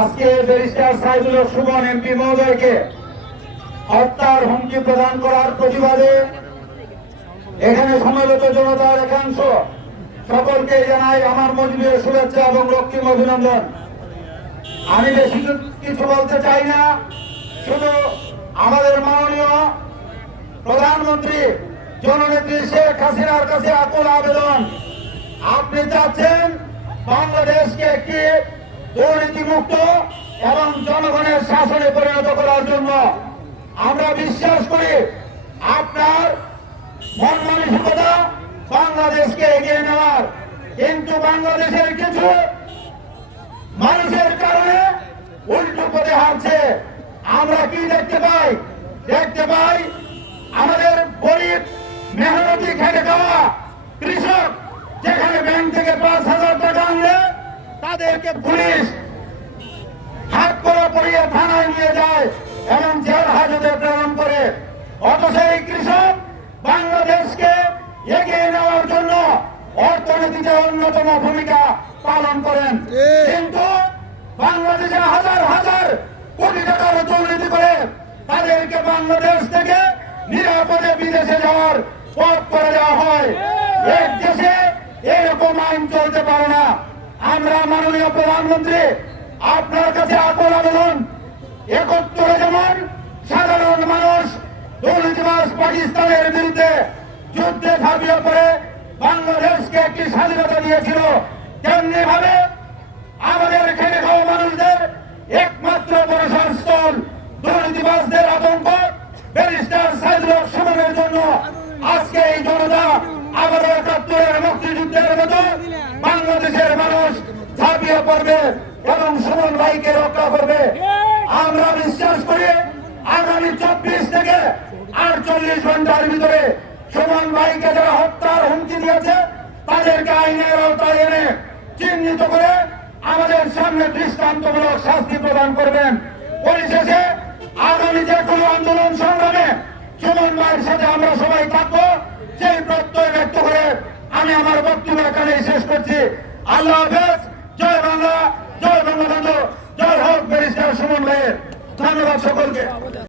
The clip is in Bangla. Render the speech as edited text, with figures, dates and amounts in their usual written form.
আজকে ব্যারিস্টার সাইদুল হক সুমন এমপি মহোদয়কে হত্যার হুমকি প্রদান করার প্রতিবাদে এখানে সমবেত জনতার একাংশ সকলকে জানাই আমার মজলিসের শুভেচ্ছা এবং রক্তিম অভিনন্দন। আমি বেশি কিছু বলতে চাই না, শুধু আমাদের মাননীয় প্রধানমন্ত্রী জননেত্রী শেখ হাসিনার কাছে আকুল আবেদন। আপনি চাচ্ছেন বাংলাদেশকে একটি দুর্নীতিমুক্ত এবং জনগণের শাসনে পরিণত করার জন্য। আমরা বিশ্বাস করি আপনার মন মানসিকতা বাংলাদেশকে এগিয়ে নেওয়ার, কিন্তু বাংলাদেশের কিছু মানুষের কারণে উল্টো পথে হাঁটছে। আমরা কি দেখতে পাই আমাদের গরিব মেহনতি খেটে খাওয়া কৃষক যেখানে ব্যাংক থেকে ৫,০০০ টাকা আনলে তাদেরকে পুলিশ হাত করা পরিয়ে থানায় নিয়ে যায় এবং জেল হাজতে প্রেরণ করে। অথচ এই কৃষক বাংলাদেশকে এগিয়ে নেওয়ার জন্য অর্থনীতিতে অন্যতম ভূমিকা পালন করেন, কিন্তু বাংলাদেশে হাজার হাজার কোটি টাকার দুর্নীতি করে তাদেরকে বাংলাদেশ থেকে নিরাপদে বিদেশে যাওয়ার পথ করে দেওয়া হয়। এক দেশে এরকম আইন চলতে পারে না। আমরা মাননীয় প্রধানমন্ত্রী আপনার কাছে আকুল আবেদন, ৭১ যেমন সাধারণ মানুষ দুর্নীতিবাজ পাকিস্তানের বিরুদ্ধে যুদ্ধে ঝাঁপিয়ে পড়ে বাংলাদেশকে একটি স্বাধীনতা দিয়েছিল, তেমনি ভাবে আমাদের খেটে খাওয়া মানুষদের একমাত্র প্রশাসন দুর্নীতিবাজদের আতঙ্ক ব্যারিস্টার সাইদুল হক সুমনের জন্য আজকে এই জনতা আবারও ৭১ মুক্তিযুদ্ধের মতো বাংলাদেশের মানুষ ঝাঁপিয়ে পড়বে এবং সুমন ভাইকে রক্ষা করবে। আমরা বিশ্বাস করি আগামী ২৪ থেকে ৪৮ ঘন্টার ভিতরে সুমন ভাইকে যারা হত্যার হুমকি দিয়েছে তাদেরকে আইনের আওতায় এনে চিহ্নিত করে আমাদের সামনে দৃষ্টান্তমূলক শাস্তি প্রদান করবেন। পরিশেষে আগামী যে কোনো আন্দোলন সংগ্রামে সুমন ভাইয়ের সাথে আমরা সবাই থাকবো, সেই প্রত্যয় ব্যক্ত করে আমি আমার বক্তব্য এখানেই শেষ করছি। আল্লাহ হাফেজ। জয় বাংলা, জয় বঙ্গবন্ধু, জয় হোক ব্যারিস্টার সুমন ভাইয়ের। ধন্যবাদ সকলকে।